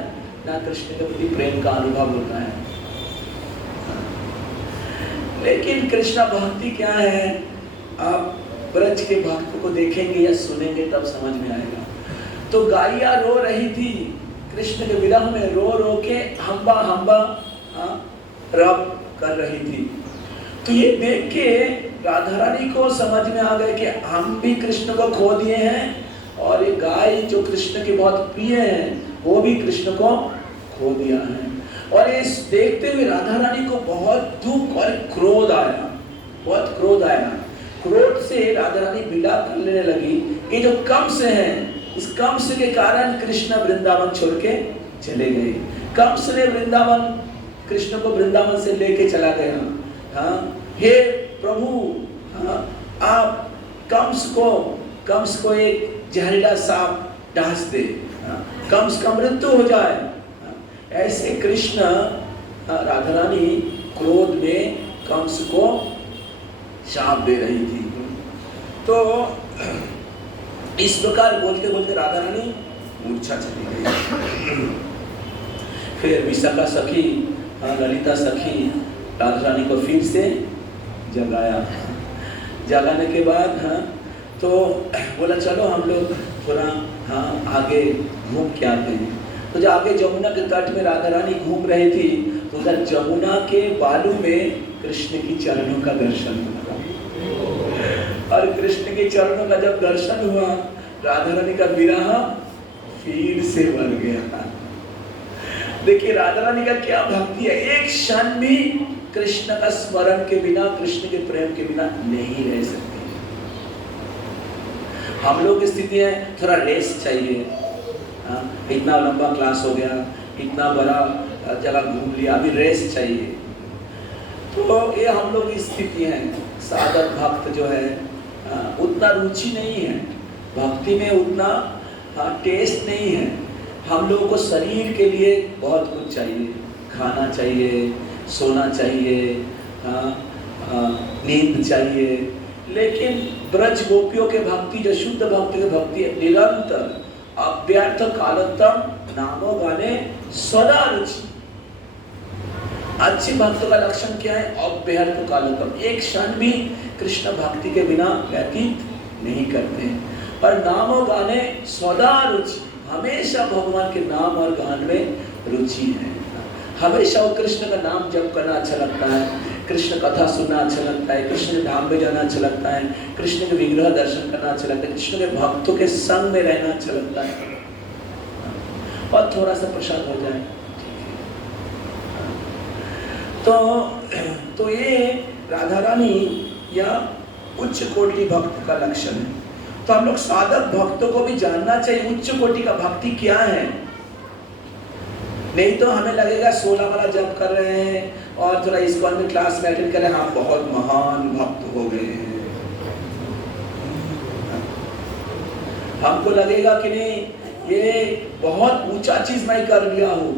ना कृष्ण के प्रति प्रेम का अनुभव होता है। लेकिन कृष्ण भक्ति क्या है, आप ब्रज के भक्त को देखेंगे या सुनेंगे तब समझ में आएगा। तो गायिया रो रही थी कृष्ण के विरह में, रो रो के हम्बा रब कर रही थी। तो ये देख के राधा रानी को समझ में आ गया कि हम भी कृष्ण को खो दिए हैं और ये गाय जो कृष्ण की बहुत प्रिय है वो भी कृष्ण को खो दिया है। और ये देखते हुए राधा रानी को बहुत दुख और क्रोध आया, बहुत क्रोध आया। क्रोध से राधा रानी विलाप करने लगी। ये जो कंस है, इस कंस के कारण कृष्ण वृंदावन छोड़ के चले गए। कंस ने वृंदावन, कृष्ण को वृंदावन से लेके चला गया। हाँ, हे प्रभु, हाँ, आप कंस को एक जहरीला सांप डांस दे, हाँ, कंस का मृत्यु हो जाए। हाँ, ऐसे कृष्ण, राधा रानी क्रोध में कंस को शाप दे रही थी। तो इस प्रकार बोलते बोलते राधा रानी मूर्छा चली गई। फिर विशाखा सखी, ललिता सखी राधा रानी को फिर से जगाया। जगाने के बाद तो बोला चलो हम लोग थोड़ा आगे घूम के आते हैं। तो जब आगे जमुना के तट में राधा रानी घूम रही थी तो उधर जमुना के बालू में कृष्ण की चरणों का दर्शन हुआ। और कृष्ण के चरणों का जब दर्शन हुआ, राधा रानी का विरह फिर से बढ़ गया। देखिए राधा रानी का क्या भक्ति है, एक क्षण भी कृष्ण का स्मरण के बिना, कृष्ण के प्रेम के बिना नहीं रह सकती। हम लोग की स्थिति है थोड़ा रेस्ट चाहिए। इतना लंबा क्लास हो गया, इतना बड़ा जगह घूम लिया, अभी रेस्ट चाहिए। तो ये हम लोग की स्थिति है। साधक भक्त जो है उतना रुचि नहीं है भक्ति में, उतना टेस्ट नहीं है। हम लोगों को शरीर के लिए बहुत कुछ चाहिए, खाना चाहिए, सोना चाहिए, नींद चाहिए। लेकिन ब्रज गोपियों के भक्ति, जो शुद्ध भक्ति की भक्ति है, निरंतर अव्यर्थ कालतम नामो गाने सदा रुचि। अच्छे भक्त का लक्षण क्या है? अव्यर्थ कालतम, एक क्षण भी कृष्ण भक्ति के बिना व्यतीत नहीं करते हैं। और नामो गाने सदा रुचि, हमेशा भगवान के नाम और गान में रुचि है। हमेशा वो कृष्ण का नाम जप करना अच्छा लगता है, कृष्ण कथा सुनना अच्छा लगता है, कृष्ण के धाम में जाना अच्छा लगता है, कृष्ण के विग्रह दर्शन करना अच्छा लगता है, कृष्ण के भक्तों के संग में रहना अच्छा लगता है। और थोड़ा सा प्रसाद हो जाए तो ये राधा रानी या उच्च कोटि भक्त का लक्षण है। तो हम लोग साधक भक्तों को भी जानना चाहिए उच्च कोटि का भक्ति क्या है। नहीं तो हमें लगेगा 16 वाला जप कर रहे हैं और थोड़ा इस्कॉन में क्लास में अटेंड कर रहे हैं, हम बहुत महान भक्त हो गए हैं। हमको लगेगा कि नहीं ये बहुत ऊंचा चीज मैं कर लिया हूँ।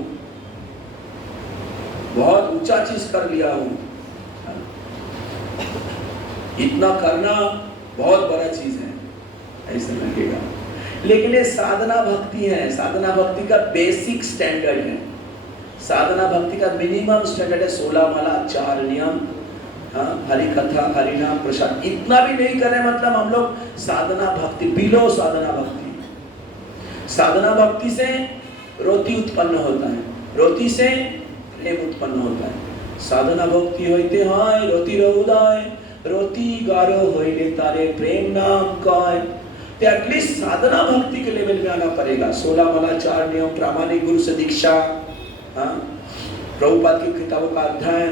बहुत ऊंचा चीज कर लिया हूँ, इतना करना बहुत बड़ा चीज है, ऐसा लगेगा। लेकिन ये साधना भक्ति है, साधना भक्ति का बेसिक स्टैंडर्ड है, साधना भक्ति का मिनिमम स्टैंडर्ड है 16 माला, 4 नियम, हरि कथा, हरि नाम, प्रसाद। इतना भी नहीं करें मतलब हम लोग साधना भक्ति, बिलो साधना भक्ति। साधना भक्ति से रोती उत्पन्न होता है, रोती से प्रेम उत्पन्न होता है। साधना भक्ति होते हाय रोती रहुदाय, रोती गारो होइले तारे प्रेम नाम काय। तो एटलीस्ट साधना भक्ति के लेवल में आना पड़ेगा। 16 माला, 4 नियम, प्रामाणिक गुरु से दीक्षा, प्रभुपाद की किताबों का अध्ययन।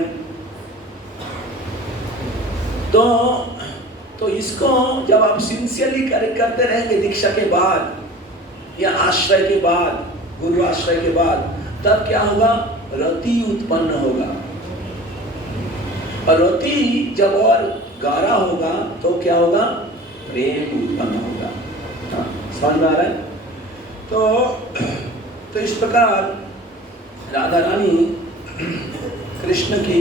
तो इसको जब आप सिंसियरली करते रहेंगे दीक्षा के बाद या आश्रय के बाद, गुरु आश्रय के बाद, तब क्या होगा? रति उत्पन्न होगा। और रति जब और गाढ़ा होगा तो क्या होगा? प्रेम उत्पन्न होगा। समझ में आ रहा है? तो इस प्रकार राधा रानी कृष्ण की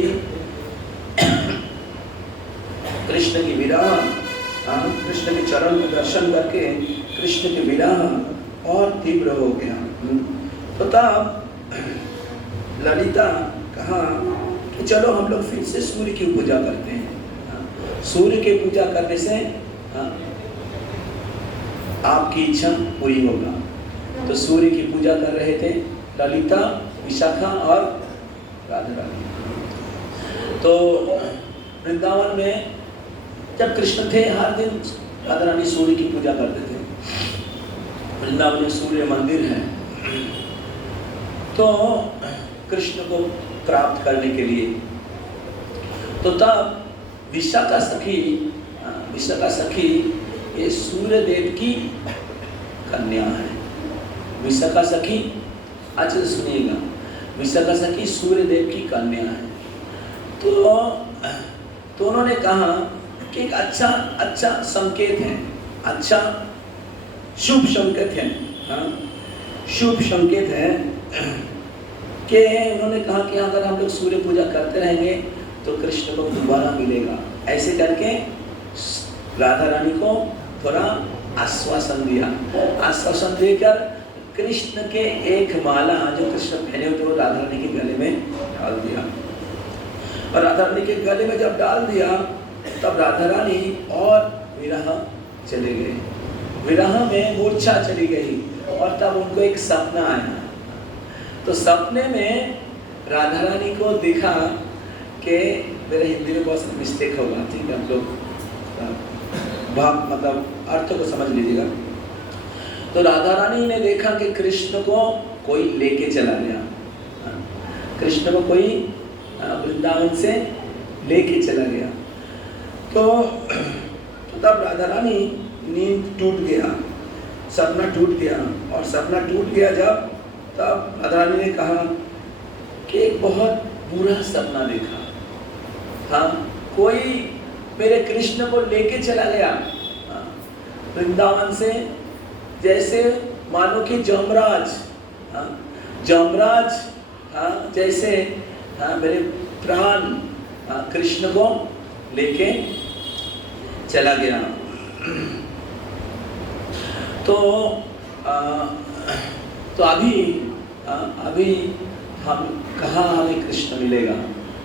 विरह, कृष्ण के चरण में दर्शन करके कृष्ण के विरह और तीव्र हो गया। तो तब ललिता कहा कि चलो हम लोग फिर से सूर्य की पूजा करते हैं। सूर्य की पूजा करने से आपकी इच्छा पूरी होगा। तो सूर्य की पूजा कर रहे थे ललिता, विशाखा और राधा रानी। तो वृंदावन में जब कृष्ण थे हर दिन राधा रानी सूर्य की पूजा करते थे। वृंदावन में सूर्य मंदिर है। तो कृष्ण को प्राप्त करने के लिए तो तब विशाखा सखी ये सूर्य देव की कन्या है। विशाखा सखी, अच्छे से सुनिएगा, विशाखा सखी सूर्य देव की कन्या है। तो उन्होंने कहा कि एक अच्छा संकेत है, अच्छा शुभ संकेत है, शुभ संकेत है कि उन्होंने कहा कि अगर हम लोग सूर्य पूजा करते रहेंगे तो कृष्ण को दोबारा मिलेगा। ऐसे करके राधा रानी को थोड़ा आश्वासन दिया। आश्वासन देकर कृष्ण के एक माला जो कृष्ण पहने हुए थे वो राधा रानी के गले में डाल दिया। और राधा रानी के गले में जब डाल दिया तब राधा रानी और विरह चले गए, विरह में मूर्छा चली गई। और तब उनको एक सपना आया। तो सपने में राधा रानी को दिखा कि मेरे हिंदी में बहुत मिस्टेक होगा, ठीक है, आप लोग मतलब अर्थ को समझ लीजिएगा। तो राधा रानी ने देखा कि कृष्ण को कोई लेके चला गया, कृष्ण को कोई वृंदावन से लेके चला गया। तो तब राधा रानी नींद टूट गया, सपना टूट गया। और सपना टूट गया जब, तब राधा रानी ने कहा कि एक बहुत बुरा सपना देखा। हाँ, कोई मेरे कृष्ण को लेके चला गया वृंदावन से, जैसे मानो कि जमराज, जैसे मेरे प्राण कृष्ण को लेके चला गया। तो अभी हम कहाँ हमें कृष्ण मिलेगा,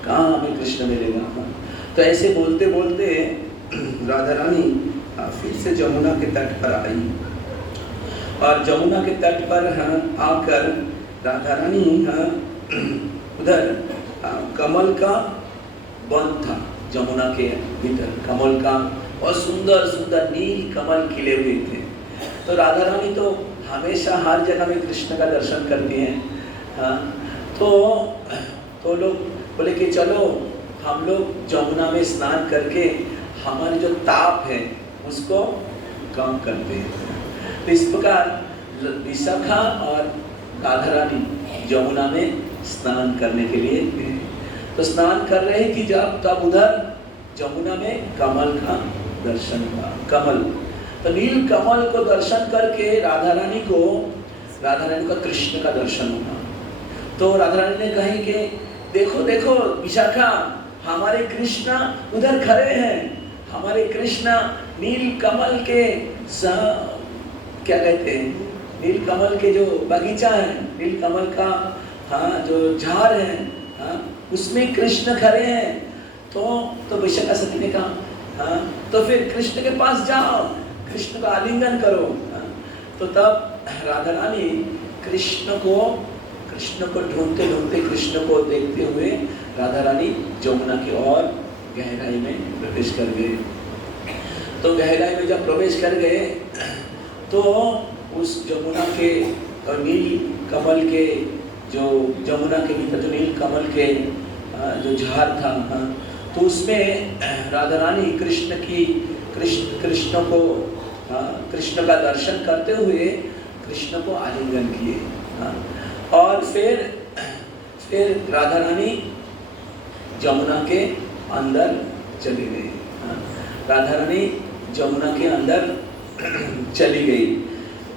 कहाँ हमें कृष्ण मिलेगा। तो ऐसे बोलते बोलते राधा रानी फिर से जमुना के तट पर आई। और जमुना के तट पर आकर राधा रानी उधर कमल का वन था, जमुना के भीतर कमल का, और सुंदर सुंदर नील कमल खिले हुए थे। तो राधा रानी तो हमेशा हर जगह में कृष्ण का दर्शन करती हैं। तो लोग बोले कि चलो हम लोग जमुना में स्नान करके हमारे जो ताप है उसको कम करते हैं। तो इस प्रकार विशाखा और राधा रानी जमुना में स्नान करने के लिए गए। तो स्नान कर रही थी जब, तब उधर जमुना में कमल का दर्शन हुआ। कमल, तो नील कमल को दर्शन करके राधा रानी का कृष्ण का दर्शन हुआ। तो राधा रानी ने कही कि देखो देखो विशाखा, हमारे कृष्णा उधर खड़े हैं, हमारे कृष्णा नील कमल के क्या कहते हैं, नील कमल के जो बगीचा है, नील कमल का हाँ जो झाड़ है, हाँ उसमें कृष्ण खड़े हैं। तो विशाखा सती ने कहा हाँ तो फिर कृष्ण के पास जाओ, कृष्ण का आलिंगन करो। हाँ, तो तब राधा रानी कृष्ण को ढूंढते ढूंढते, कृष्ण को देखते हुए राधा रानी जमुना की ओर गहराई में प्रवेश कर गए। तो गहराई में जब प्रवेश कर गए तो उस जमुना के नील कमल के जो जमुना के भीतर जो नील कमल के जो झाड़ था, तो उसमें राधा रानी कृष्ण का दर्शन करते हुए कृष्ण को आलिंगन किए। और फिर राधा रानी जमुना के अंदर चली गई। राधा रानी जमुना के अंदर चली गई।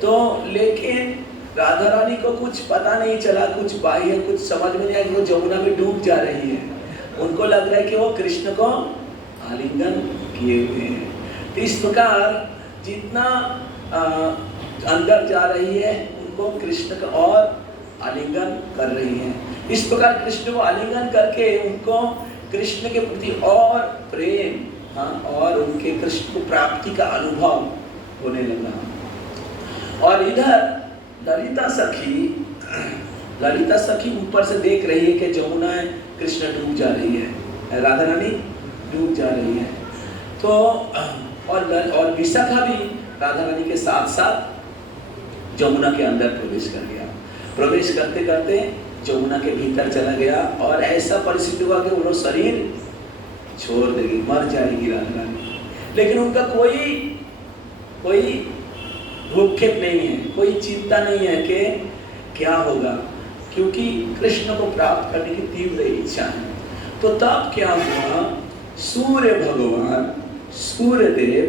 तो लेकिन राधा रानी को कुछ पता नहीं चला, कुछ बाह्य कुछ समझ में नहीं आया कि वो जमुना में डूब जा रही है। उनको लग रहा है कि वो कृष्ण को आलिंगन किए हुए हैं। तो इस प्रकार जितना अंदर जा रही है उनको कृष्ण का और आलिंगन कर रही है। इस प्रकार कृष्ण को आलिंगन करके उनको कृष्ण के प्रति और प्रेम, हाँ, और उनके कृष्ण को प्राप्ति का अनुभव होने लगा। और इधर ललिता सखी ऊपर से देख रही है कि जमुना कृष्ण डूब जा रही है, राधा रानी डूब जा रही है। तो और विशाखा भी राधा रानी के साथ साथ जमुना के अंदर प्रवेश कर गया। प्रवेश करते करते जमुना के भीतर चला गया और ऐसा परिस्थिति हुआ कि वो शरीर छोड़ देगी, मर जाएगी राधा रानी। लेकिन उनका कोई भूक्षेप नहीं है, कोई चिंता नहीं है कि क्या होगा, क्योंकि कृष्ण को प्राप्त करने की तीव्र इच्छा है। तो तब क्या हुआ, सूर्य भगवान सूर्यदेव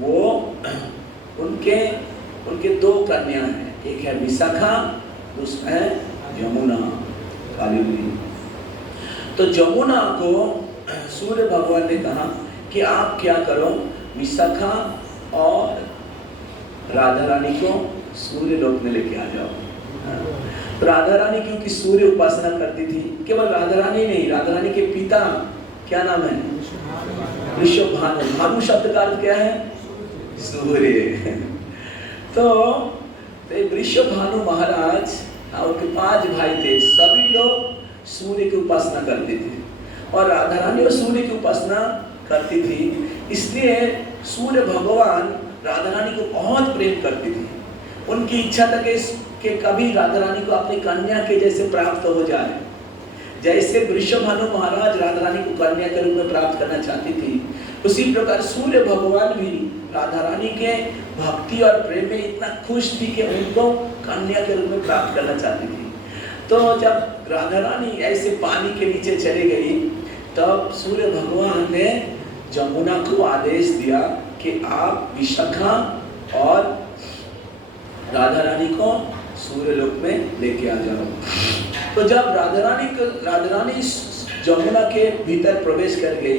वो उनके दो कन्या हैं, एक है विशाखा, दूसरा है यमुना काली हुई। तो यमुना को सूर्य भगवान ने कहा कि आप क्या करो, विशाखा और राधा रानी को सूर्य लोक में लेके आ जाओ। राधा रानी क्योंकि सूर्य उपासना करती थी, केवल राधा रानी नहीं, राधा रानी के पिता क्या नाम है, वृषभानु। भानु शब्द का अर्थ क्या है, सूर्य। तो वृषभानु महाराज और उनके 5 भाई थे, सभी लोग सूर्य की उपासना करते थे और राधा रानी और सूर्य की उपासना करती थी। इसलिए सूर्य भगवान राधा रानी को बहुत प्रेम करती थी। उनकी इच्छा था कि कभी राधा रानी को अपनी कन्या के जैसे प्राप्त हो जाए। जैसे वृषभानु महाराज राधा रानी को कन्या के रूप में प्राप्त करना चाहती थी, उसी प्रकार सूर्य भगवान भी राधा रानी के भक्ति और प्रेम में इतना खुश थी कि उनको कन्या के रूप में प्राप्त करना चाहती थी। तो जब राधा रानी ऐसे पानी के नीचे चली गई, तब सूर्य भगवान ने जमुना को आदेश दिया कि आप विशाखा और राधा रानी को सूर्य लोक में लेके आ जाओ। तो जब राधा रानी जमुना के भीतर प्रवेश कर गई,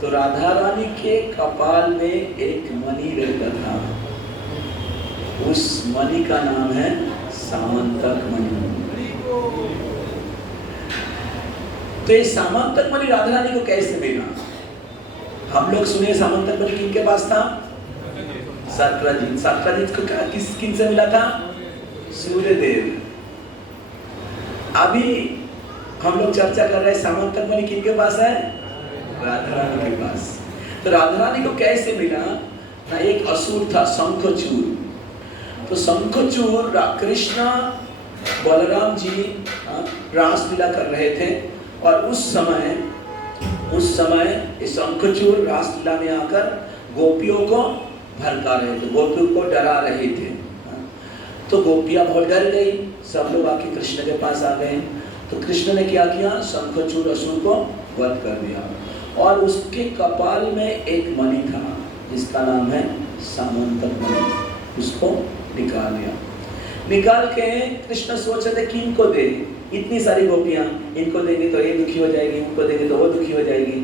तो राधा रानी के कपाल में एक मणि रहता था। उस मणि का नाम है सामंतक मणि। तो ये सामंतक मणि राधा रानी को कैसे मिला? हम लोग सुने सामंतक मणि किनके पास था? सत्यजीत को किन से मिला था? सूर्यदेव। अभी हम लोग चर्चा कर रहे हैं सामंतक मणि किनके पास है? राधा रानी के पास। तो राधा रानी को कैसे मिला ना? एक असुर था शंखचूड़। तो शंखचूड़ कृष्ण बलराम जी रासलीला कर रहे थे और उस समय शंखचूड़ रासलीला में आकर गोपियों को भड़का रहे थे, गोपियों को डरा रहे थे। तो गोपियां बहुत डर गई, सब लोग आके कृष्ण के पास आ गए। तो कृष्ण ने क्या किया, शंखचूड़ असुर को वध कर दिया और उसके कपाल में एक मणि था जिसका नाम है सामंतक मणि। उसको निकाल लिया। निकाल के कृष्ण सोच रहे थे किनको दे, इतनी सारी गोपियाँ, इनको देंगे तो ये दुखी हो जाएगी, उनको देंगे तो वो दुखी हो जाएगी।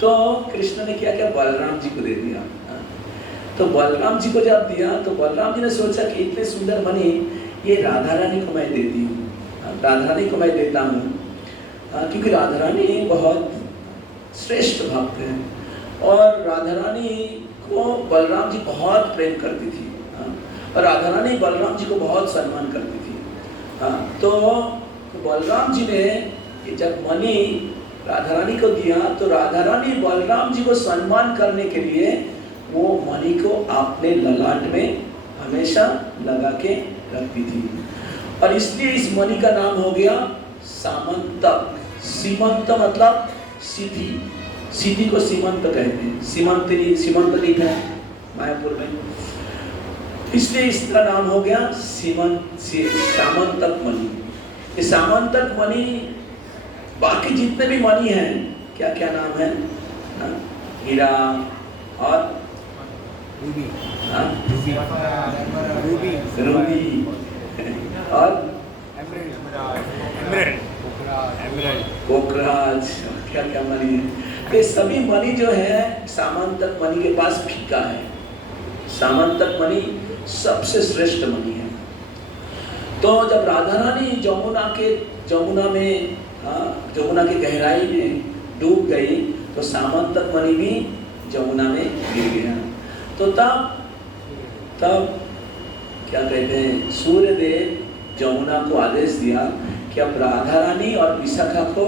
तो कृष्ण ने क्या किया, बलराम जी को दे दिया। तो बलराम जी को जब दिया तो बलराम जी ने सोचा कि इतने सुंदर मणि ये राधा रानी को मैं देती हूँ, राधा रानी को मैं देता हूँ, क्योंकि राधा रानी बहुत श्रेष्ठ भक्त है और राधा रानी को बलराम जी बहुत प्रेम करती थी और राधा रानी बलराम जी को बहुत सम्मान करती थी। तो बलराम जी ने जब मणि राधा रानी को दिया तो राधा रानी बलराम जी को सम्मान करने के लिए वो मणि को अपने ललाट में हमेशा लगा के रखती थी और इसलिए इस मणि का नाम हो गया सामंतक। सीमंत मतलब सीधी, सीधी को सीमंत कहते हैं। सीमंत लिखा है मायापुर में, इसलिए इसका नाम हो गया सामंतक मणि। ये सामंतक मणि, बाकी जितने भी मणि हैं, क्या क्या नाम है, हीरा और रूबी और पोखराज, क्या क्या मणि है। ये सभी मणि जो है सामंतक मणि के पास फीका है। सामंतक मणि सबसे श्रेष्ठ मणि है। तो जब राधा रानी जमुना के गहराई में डूब गई तो सामंतक मणि भी जमुना में गिर गया। तो तब क्या कहते हैं, सूर्यदेव जमुना को आदेश दिया कि अब राधा रानी और विशाखा को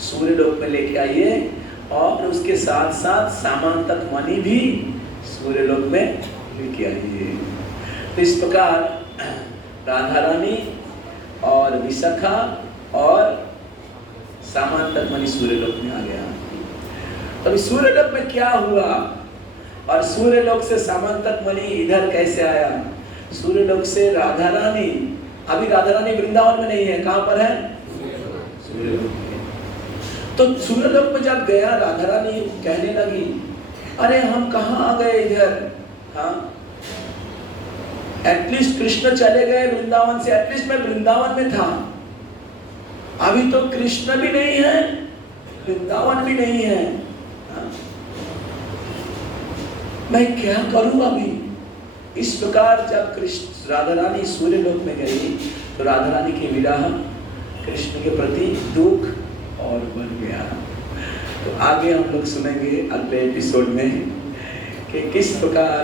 सूर्यलोक में लेके आइए और उसके साथ साथ सामंतक मणि भी सूर्यलोक में लेके आइए। तो इस प्रकार राधा रानी और विशाखा और सामंतक मणि सूर्यलोक में आ गया। अभी सूर्यलोक में क्या हुआ और सूर्यलोक से सामंतक मणि इधर कैसे आया? सूर्यलोक से राधा रानी, अभी राधा रानी वृंदावन में नहीं है, कहां पर है? सूर्यलोक में। तो सूर्यलोक में जब गया राधा रानी कहने लगी, अरे हम कहाँ आ गए इधर, हाँ एटलीस्ट कृष्ण चले गए वृंदावन से, एटलीस्ट मैं वृंदावन में था, अभी तो कृष्ण भी नहीं है, वृंदावन भी नहीं है, हाँ? मैं क्या करूं अभी? इस प्रकार जब कृष्ण राधा रानी सूर्यलोक में गई तो राधा रानी की विरह कृष्ण के प्रति दुख और बढ़ गया। तो आगे हम लोग सुनेंगे अगले एपिसोड में कि किस प्रकार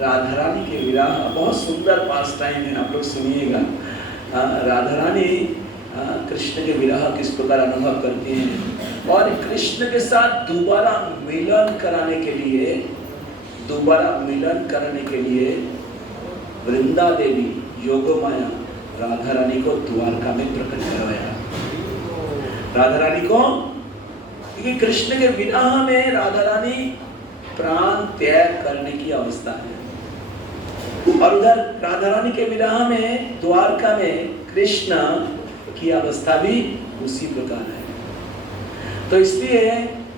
राधा रानी के विरह, बहुत सुंदर पास टाइम है, आप लोग सुनिएगा। राधा रानी कृष्ण के विरह किस प्रकार अनुभव करती हैं और कृष्ण के साथ दोबारा मिलन कराने के लिए वृंदा देवी योगमाया राधा रानी को द्वारका में प्रकट करवाया। राधा रानी को, क्योंकि कृष्ण के विरह में राधा रानी प्राण त्याग करने की अवस्था है और उधर राधा रानी के विरह में द्वारका में कृष्ण की अवस्था भी उसी प्रकार है। तो इसलिए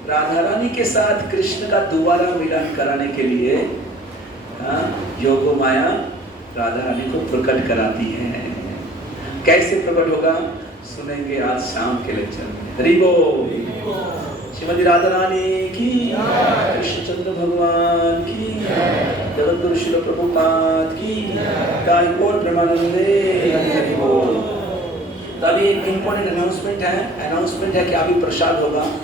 राधा रानी के साथ कृष्ण का दोबारा मिलन कराने के लिए योगमाया राधा रानी को प्रकट कराती है। कैसे प्रकट होगा सुनेंगे आज शाम के लेक्चर में। हरि बोल। श्रीमती राधा रानी की, कृष्णचंद्र भगवान की, जगत गुरु श्रील प्रभुपाद की, गाय बोल ब्रह्मानंदे हरि बोल। तो अभी एक इम्पोर्टेंट अनाउंसमेंट है कि अभी प्रसाद होगा।